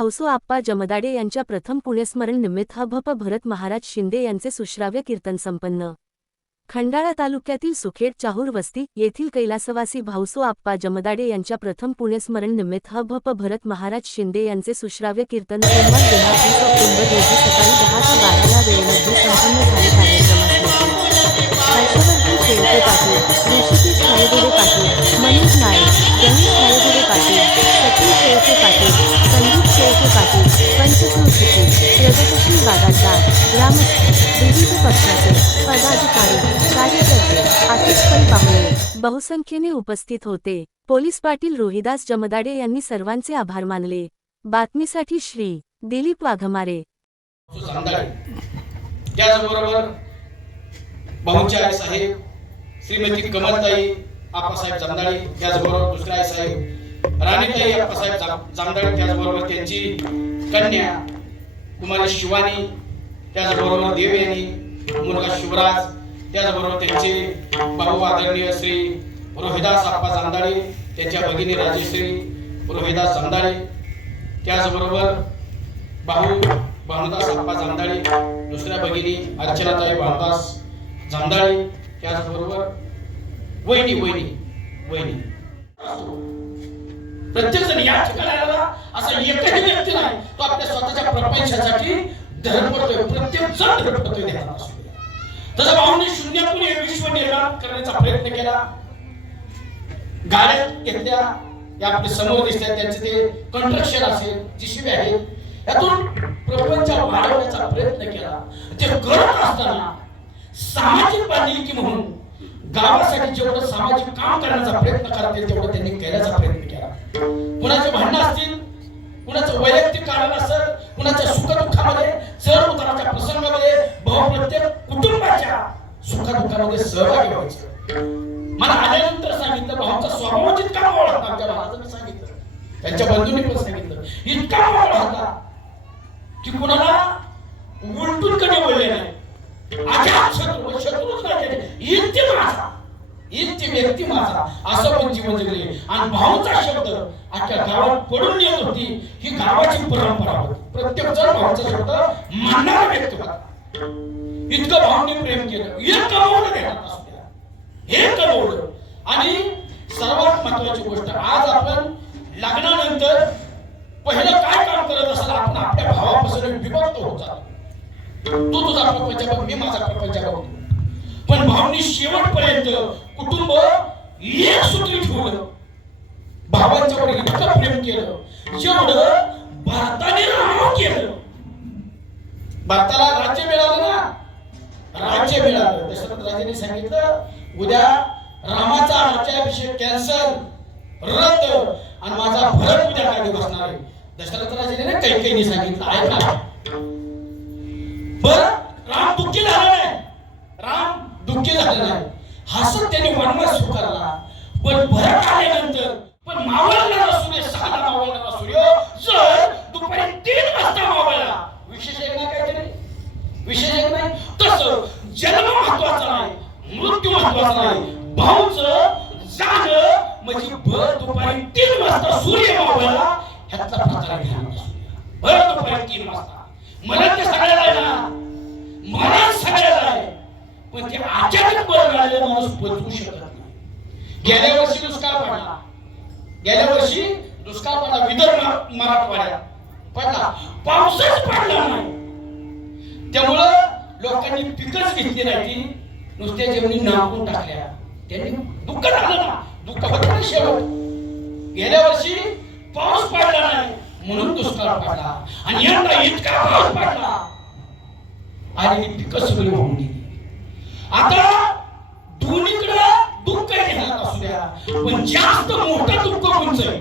भाऊसो आप्पा जमदाडे यांच्या प्रथम पुण्यस्मरण निमित्त भप भरत महाराज शिंदे यांचे सुश्राव्य कीर्तन संपन्न. खंडाळा तालुक्यातील सुखेड चाहूर वस्ती येथील कैलासवासी भाऊसो आप्पा जमदाडे यांच्या प्रथम पुण्यस्मरण निमित्त भप भरत महाराज शिंदे यांचे सुश्राव्य कीर्तन सोमवार दिनांक वीस ऑक्टोबर रोजी सकाळी दहा ते वेळेमध्ये संपन्न झाले कार्यक्रमासाठी हर्षवर्धन शेळके पाटील ऋषिकेश पाटील मनीष नाईक गणेश नायगुडे पाटील सचिन शेळके पाटील पंचक्रोशीचे प्रगतशील बागायतदार ग्रामस्थ विविध पक्षाचे पदाधिकारी कार्यकर्ते अतिशय पाहुणे बहुसंख्येने उपस्थित होते. पोलीस पाटील रोहिदास जमदाडे यांनी सर्वांचे आभार मानले. बातमीसाठी श्री. दिलीप वाघमारे. त्याचबरोबर भाऊचे आई साहेब श्रीमती कमलताई आप्पासाहेब जामदाळे त्याचबरोबर दुसरे आई साहेब राणीताई अप्पासाहेब जामदार त्याचबरोबर त्यांची कन्या कुमारी शिवानी त्याचबरोबर देवयानी मुलगा शिवराज त्याचबरोबर त्यांचे भाऊ आदरणीय श्री रोहिदास आप्पा जामदाळे त्यांच्या भगिनी राजेश्री रोहिदास जामदाळे त्याचबरोबर भाऊ भानुदास आप्पा जामदाळे दुसऱ्या भगिनी अर्चनाताई भानुदास जामदाळे त्याचबरोबर वहिनी वहिनी वहिनी. प्रत्येक जण या ठिकाणी आला असा एकही व्यक्ती नाही. तो आपल्या स्वतःच्या प्रपंचासाठी धडपडतोय. प्रत्येक जण धडपडतोय तसं भाऊने शून्यातून हे विश्व निर्माण करण्याचा प्रयत्न केला. गाड्या घेतल्या. या आपल्यासमोर दिसतात त्यांचे ते कंट्रक्शन असेल जीसीबी आहे यातून प्रपंच वाढवण्याचा प्रयत्न केला. ते करत असताना सामाजिक बांधिलकी म्हणून गावासाठी जेवढं सामाजिक काम करण्याचा प्रयत्न करता तेवढं त्यांनी केल्याचा प्रयत्न केला. कुणाचे भांडणं असतील कुणाचं वैयक्तिक कारण असेल कुणाच्या सुखदुःखामध्ये चढ उताराच्या प्रसंगामध्ये भाऊ प्रत्येक कुटुंबाच्या सुखदुःखामध्ये सहभागी व्हायचे. मला आल्यानंतर सांगितलं भाऊचा स्वभाव जितका मोड आमच्या महाराजांनी सांगितलं. त्यांच्या बंधूंनी पण सांगितलं. इतका मोड होता की कुणाला उलटून कधी बोलले नाही. अजात शत्रू शत्रूच नाही केले. इत्य माझा इत्य व्यक्ती माझा. असं पण जीवन जगले. आणि भाऊचा शब्द अख्ख्या गावात पडून येत होती. ही गावाची परंपरा होती. प्रत्येक जण भाऊचा शब्द मानणारा व्यक्ती होता. इतकं भाऊने प्रेम केलं. एक कमवलं हे कमवलं आणि सर्वात महत्वाची गोष्ट आज आपण लग्नानंतर पहिलं काय काम करत असाल आपण आपल्या भावापासून विभक्त होत जातो. तू तुझा प्रपंच बघ मी माझा प्रपंच बघतो. पण भावनी शेवटपर्यंत कुटुंब एक सूत्री ठेवलं वडील इतकं प्रेम केलं. एवढं भारताने राम केलं. भारताला राज्य मिळालं ना? राज्य मिळालं. दशरथ राजांनी सांगितलं उद्या रामाचा राज्याभिषेक कॅन्सल रद्द आणि माझा भरत उद्या गाडी बसणार आहे? दशरथ राजाने काही काही सांगितलं ऐका. बर राम दुःखी झाला नाही. राम दुःखी झाला नाही. हसत त्याने वनवास स्वीकारला. पण भरत आल्यानंतर पण मावळणारा सूर्य सहा मावळणारा सूर्य. जर दुपारी तीन वाजता मावळला विशेष एक नाही काहीतरी विशेष एक नाही? तस जन्म महत्त्वाचा नाही मृत्यू महत्त्वाचा नाही. भाऊच जाणं म्हणजे भर दुपारी तीन वाजता सूर्य मावळला ह्याचा प्रकार घ्या. भर दुपारी तीन वाजता. मला ते बदलू शकत नाही. गेल्या वर्षी दुष्काळ पडला गेल्या वर्षी दुष्काळ पडला विदर्भ मराठवाड्यात पडला. पाऊसच पडला नाही. त्यामुळं लोकांनी पिकच घेतली नाही. नुसत्या जेवणी नापून टाकल्या. त्यांनी दुःख झालं ना. दुःख होत ना शेवट. गेल्या वर्षी पाऊस पडला नाही. म्हणून दुष्काळ पडला. आणि यंदा इतका पाऊस पडला. आणि पिकं सगळी गेली. आता दोन्हीकडं दुःख घेणार असू द्या. पण जास्त मोठं दुःख कोणचं आहे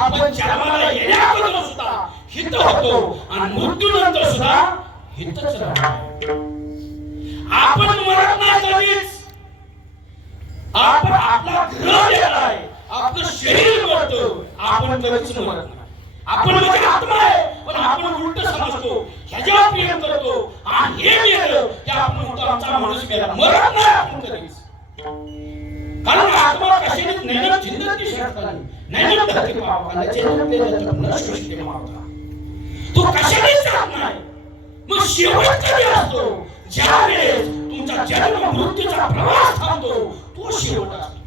आपण जन्माला येण्याबद्दल सुद्धा हित होतो आणि मृत्यूनंतर सुद्धा हितच राहतो आपण मरत नाही कधीच. आपण आपला ग्रह देणार आपलं शरीर मरतो. आपण कधीच मरत नाही. आपण म्हणजे आत्मा आहे पण आपण उलट समजतो ह्याच्यावर प्रेम करतो आणि हे मेलं की आपण म्हणतो आमचा माणूस मेला मरत नाही आपण कधीच. कारण आत्मा कशाने नैनत चिंतनची ती शर्त नाही नैनत धरती पावा नैनत ते सृष्टी मावता. तो कशाने जात नाही? मग शेवट कधी असतो. ज्या वेळेस तुमचा जन्म मृत्यूचा प्रवास थांबतो तो शेवट असतो.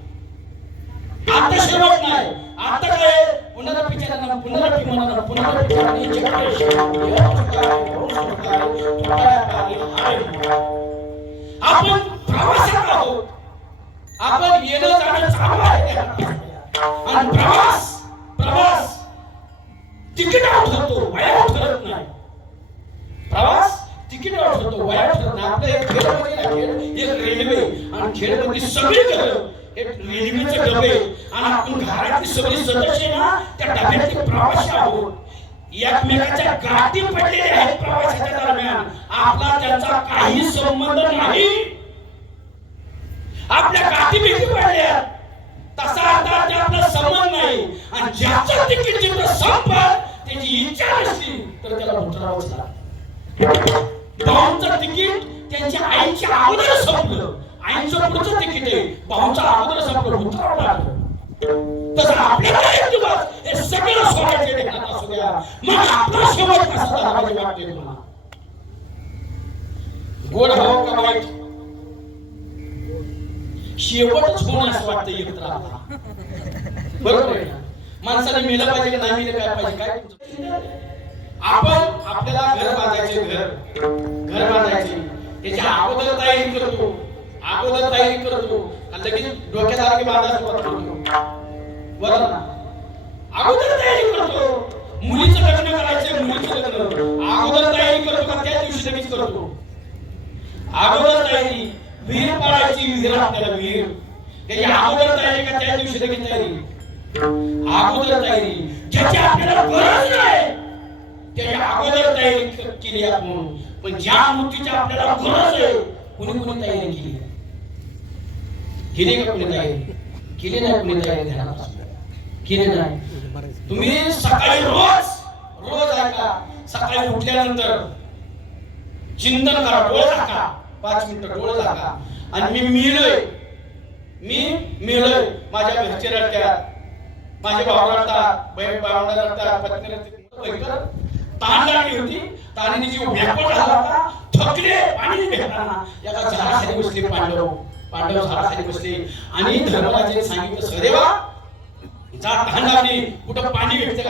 आता शेवट नाही आता काय? आपण प्रवासात आहोत. आपण येणं जाणं चालू आहे. आणि प्रवास प्रवास तिकिटावर ठरतो वयावर ठरत नाही. प्रवास तिकिटावर ठरतो वयावर ठरत नाही. आपलं एक खेळ म्हणजे खेळ एक रेल्वे आणि खेळमध्ये सगळी एक रेल्वेचे डबे आणि आपण घरातली सगळी सदस्य ना त्या डब्यातले प्रवासी आहोत. एकमेकाच्या गाठी पडलेल्या आहेत प्रवासाच्या दरम्यान. आपला त्यांचा काही संबंध नाही. आपल्या गाठी भीती पडल्या. तसा आता ते आपला संबंध नाही. आणि ज्याचं तिकीट जिथं संपत त्याची इच्छा नसली तर त्याला उतरावंच लागतं भाऊंचं तिकीट त्यांच्या आईच्या अगोदर संपलं. आईचं पुढचं तिकीट आहे. भाऊंचं अगोदर संपलं. उतरावं लागलं तसं हे सगळं असू द्या मग आपला कसा झाला वाटते तुम्हाला गोड हवं का वाईट शेवटच होणं असं वाटतं एकत्र बरोबर आहे माणसाने मेलं पाहिजे का नाही मेलं काय पाहिजे काय आपण आपल्याला घर बांधायचे घर घर बांधायचे. त्याच्या अगोदर तयारी करतो. अगोदर तयारी करतो. आणि लगेच डोक्यात आलं की सुरुवात करतो. बरोबर ना. अगोदर तयारी करतो. मुलीचं लग्न करायचं मुलीचं लग्न अगोदर तयारी करतो का त्या दिवशी लगेच करतो. अगोदर तयारी विहीर पाडायची विहीर आपल्याला विहीर. त्याची अगोदर तयारी का त्या दिवशी लगेच तयारी? अगोदर तयारी. ज्याची आपल्याला गरज नाही त्याची अगोदर तयारी केली आपण. पण ज्या मूर्तीची आपल्याला गरज आहे कुणी कुणी तयारी केली. केली का कुणी तयारी केली नाही कुणी तयारी ध्यानात असू केली नाही. तुम्ही सकाळी रोज रोज ऐका. सकाळी उठल्यानंतर चिंतन करा डोळे टाका पाच मिनिटं डोळे टाका आणि मी मिळलोय मी मिळलोय माझ्या घरचे रडतात. माझे भाऊ रडतात. बहीण भावंड रडतात. पत्नी रडते. ताण लागली होती. ताणीने जीव व्याकुळ झाला होता. थकले. आणि याचा एका झाडाखाली बसले पांडव. पांडव झाडाखाली बसले. आणि धर्मराजाने सांगितलं सहदेवा जा तहान लागली. कुठं पाणी भेटते का?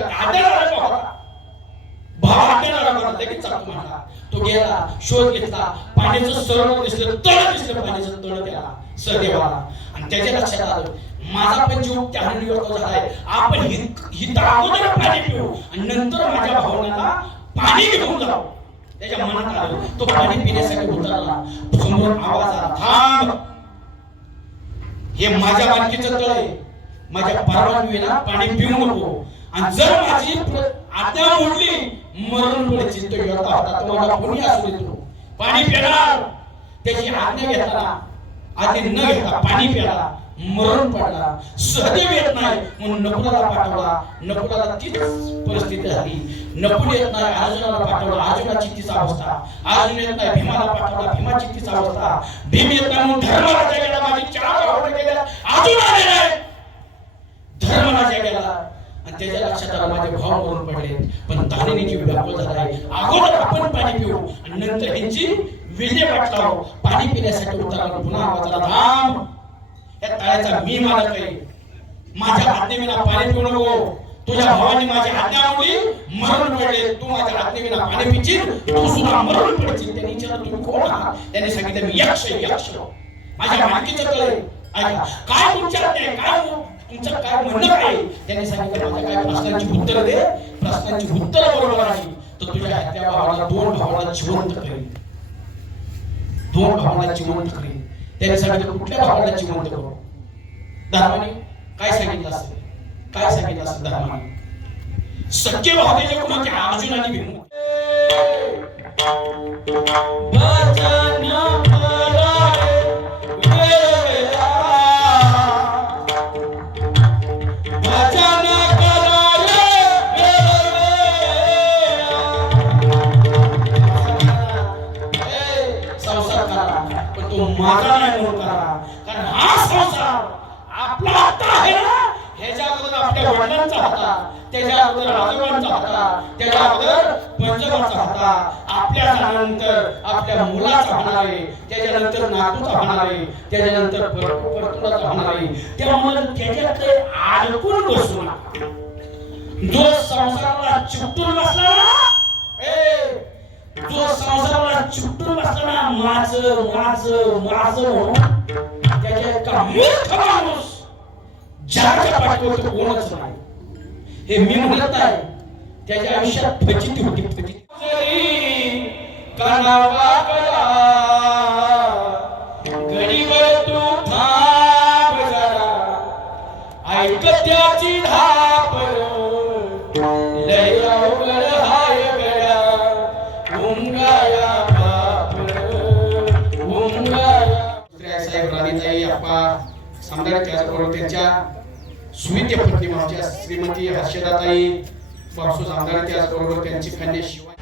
म्हणला तो गेला शोध घेतला. पाण्याचं सरोवर दिसलं तळ दिसलं पाण्याचं तळ त्याला. सहदेवाला आणि त्याच्या लक्षात आलं माझा पण जीव त्याने निवडतो झालाय. आपण ही अगोदर पाणी पिऊ. आणि नंतर माझ्या भावनाला पाणी घेऊन जाऊ. त्याच्या मनात आलं तो पाणी पिण्यासाठी उतरला. समोर आवाज आला थांब. हे माझ्या मालकीचं तळ आहे. माझ्या परवानगीला पाणी पिऊ नको. आणि जर माझी आज्ञा मोडली मरण पडायची तो योद्धा होता तो मला कोणी असू दे तो पाणी पिणार. त्याची आज्ञा घेताना आधी न घेता पाणी प्याला मरण पडला सहदेव येत नाही म्हणून नकुलाला पाठवला. नकुलाला तीच परिस्थिती झाली. नकुल येत नाही अर्जुनाला पाठवला. अर्जुनाची तीच अवस्था. अर्जुन येत नाही भीमाला पाठवला. भीमाची तीच अवस्था. भीम येत नाही म्हणून धर्मराजा गेला माझी चार भावना गेल्या. अजून आले नाही. धर्मराजा गेला. आणि त्याच्या लक्षात आला माझे भाव मरून पडले पण ताणीची व्याकुळ झाला आहे अगोदर आपण पाणी पिऊ आणि नंतर ह्यांची विल्हेवाट लावू पाणी पिण्यासाठी उतरला पुन्हा आवाज आला या तळ्याचा मी मालक आहे. माझ्या आज्ञेविना पाणी पिऊ नको. तुझ्या भावाने माझी आज्ञा मोडली. मरण पडले तू माझ्या आज्ञेविना पाणी पिचील तू सुद्धा मरण पडशील. त्याने विचारलं तुम्ही कोण आहात? त्याने सांगितलं मी यक्ष यक्ष. माझ्या मालकीचं तळ ऐका काय तुमच्या आज्ञा काय हो? तुमचं काय म्हणणं काय त्याने सांगितलं माझ्या काय प्रश्नांची उत्तर दे. प्रश्नांची उत्तर बरोबर आहे. तर तुझ्या आत्या भावाला दोन भावाला जिवंत करेल दोन भावाला जिवंत करेल त्यांनी कुठल्या भावाला जिवंत करू? धर्माने काय सांगितलं असेल? काय सांगितलं असेल धर्माने? सत्य भाव त्याचे अर्जुन आणि भीम करा. पण तो माझा नाही म्हणून करा. कारण हा संसार आपला आता आहे ना ह्याच्या अगोदर आपल्या वडिलांचा होता त्याच्या अगोदर आजोबांचा होता त्याच्या अगोदर होता आपल्या झाल्यानंतर आपल्या मुलाचा होणार आहे त्याच्यानंतर नातूचा होणार आहे त्याच्यानंतर पर- होणार आहे त्यामुळे त्याच्यात काही अडकून बसू नका. जो संसाराला चिकटून बसला ना संसाराला चिकटून बसला माझ माझ माझ त्याच्या इतका मूर्ख माणूस ज्याच्या पाठीवर तो कोणच नाही. हे मी म्हणत नाही त्याच्या आयुष्यात फजिती होती फजिती. कानावा सामदार त्याचबरोबर त्यांच्या सुविद्य प्रतिमाच्या श्रीमती हर्षदाताई बापसू सामदार त्याचबरोबर त्यांची कन्या शिवाय.